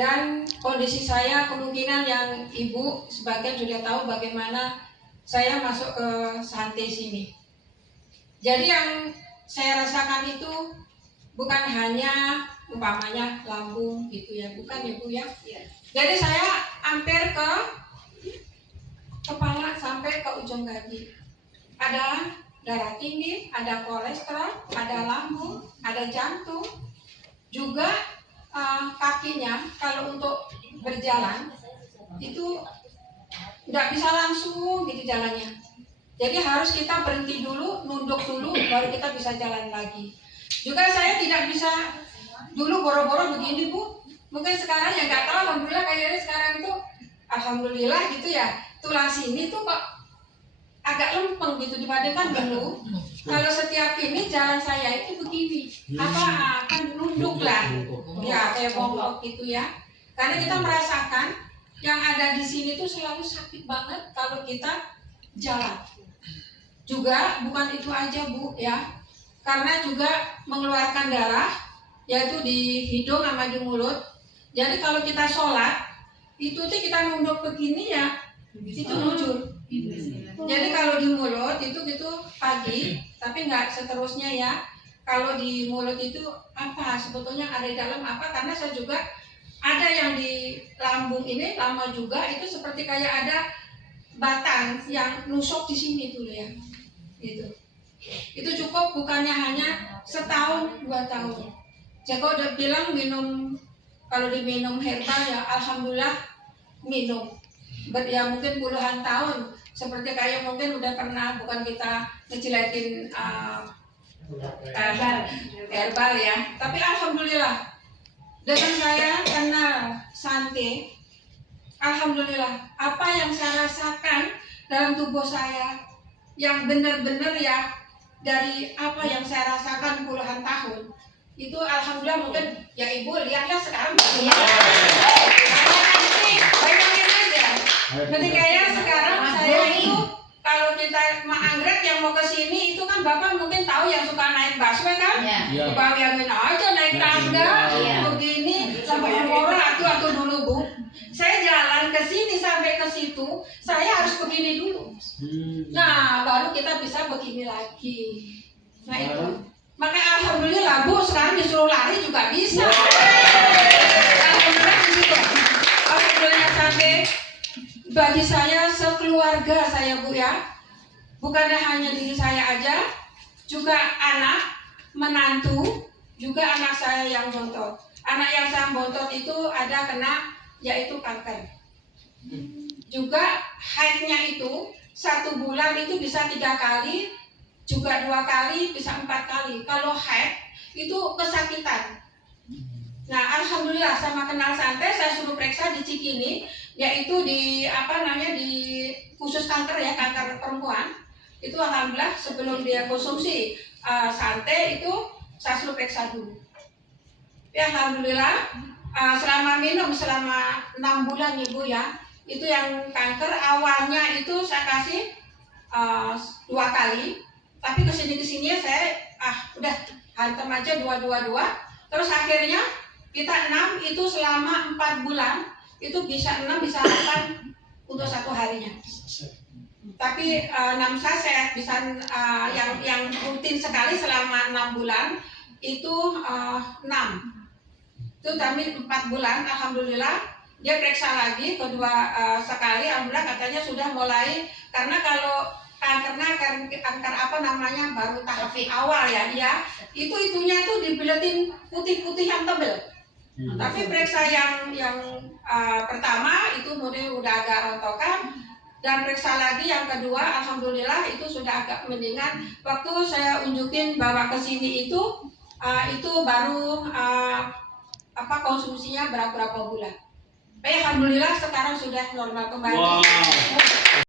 Dan kondisi saya kemungkinan yang ibu sebagian sudah tahu bagaimana saya masuk ke Santai sini. Jadi yang saya rasakan itu bukan hanya umpamanya lambung gitu ya, bukan ya Bu ya. Jadi saya hampir ke kepala sampai ke ujung kaki. Ada darah tinggi, ada kolesterol, ada lambung, ada jantung, juga kakinya kalau untuk berjalan itu nggak bisa langsung gitu jalannya. Jadi harus kita berhenti dulu, nunduk dulu, baru kita bisa jalan lagi. Juga saya tidak bisa dulu boro-boro begini Bu. Mungkin sekarang ya nggak tahu, alhamdulillah kayaknya sekarang itu alhamdulillah gitu ya. Tulang sini tuh kok agak lempeng gitu dibandingkan dulu. Kalau setiap ini jalan saya itu begini, akan nunduk lah, ya kayak bongkok gitu ya. Karena kita merasakan yang ada di sini tuh selalu sakit banget kalau kita jalan. Juga bukan itu aja Bu ya, karena juga mengeluarkan darah, yaitu di hidung sama di mulut. Jadi kalau kita sholat, itu tuh kita nunduk begini ya, itu mujur. Jadi kalau di mulut itu gitu pagi, tapi nggak seterusnya ya. Kalau di mulut itu apa sebetulnya ada di dalam apa? Karena saya juga ada yang di lambung ini lama juga itu seperti kayak ada batang yang nusuk di sini tuh ya. Gitu. Itu cukup bukannya hanya setahun 2 tahun. Joko udah bilang minum, kalau diminum herbal ya alhamdulillah minum. Ya mungkin puluhan tahun, seperti kayak mungkin udah pernah, bukan kita ngejelekin herbal ya, tapi alhamdulillah dengan saya kenal Santai, alhamdulillah apa yang saya rasakan dalam tubuh saya yang benar-benar ya dari apa yang saya rasakan puluhan tahun itu alhamdulillah. Mungkin ya ibu lihatlah sekarang bayangin aja. Berarti kayak sekarang saya itu kalau kita anggrek yang mau ke sini itu kan bapak mungkin tahu yang suka naik busway kan, bayangin aja naik tangga begini sampai orang atu dulu Bu. Saya jalan ke sini sampai ke situ, saya harus begini dulu. Nah, baru kita bisa begini lagi. Nah itu. Makanya alhamdulillah Bu, sekarang disuruh lari juga bisa. Alhamdulillah di situ. Alhamdulillah Santai bagi saya sekeluarga saya Bu ya. Bukannya hanya diri saya aja, juga anak, menantu, juga anak saya yang bontot. Anak yang saya bontot itu ada kena yaitu kanker. Juga haidnya itu 1 bulan itu bisa 3 kali, juga 2 kali, bisa 4 kali. Kalau haid itu kesakitan. Nah alhamdulillah sama kenal Santai, saya suruh periksa di Cikini, yaitu di di khusus kanker ya, kanker perempuan. Itu alhamdulillah sebelum dia konsumsi Santai itu saya suruh periksa dulu. Ya alhamdulillah selama minum selama 6 bulan ya Bu ya, itu yang kanker awalnya itu saya kasih 2 kali, tapi kesini saya udah hantem aja 2, terus akhirnya kita 6 itu selama 4 bulan itu bisa 6 bisa 8 untuk 1 harinya. Tapi 6 saset bisa yang rutin sekali selama 6 bulan itu 6. Itu kami 4 bulan, alhamdulillah dia periksa lagi kedua sekali, alhamdulillah katanya sudah mulai, karena kalau kanker baru tahap awal ya, itunya tuh dibuletin putih-putih yang tebel. Tapi periksa yang pertama itu udah agak rontokan, dan periksa lagi yang kedua, alhamdulillah itu sudah agak mendingan. Waktu saya unjukin bawa ke sini itu baru konsumsinya berapa bulan. Alhamdulillah sekarang sudah normal kembali. Wow.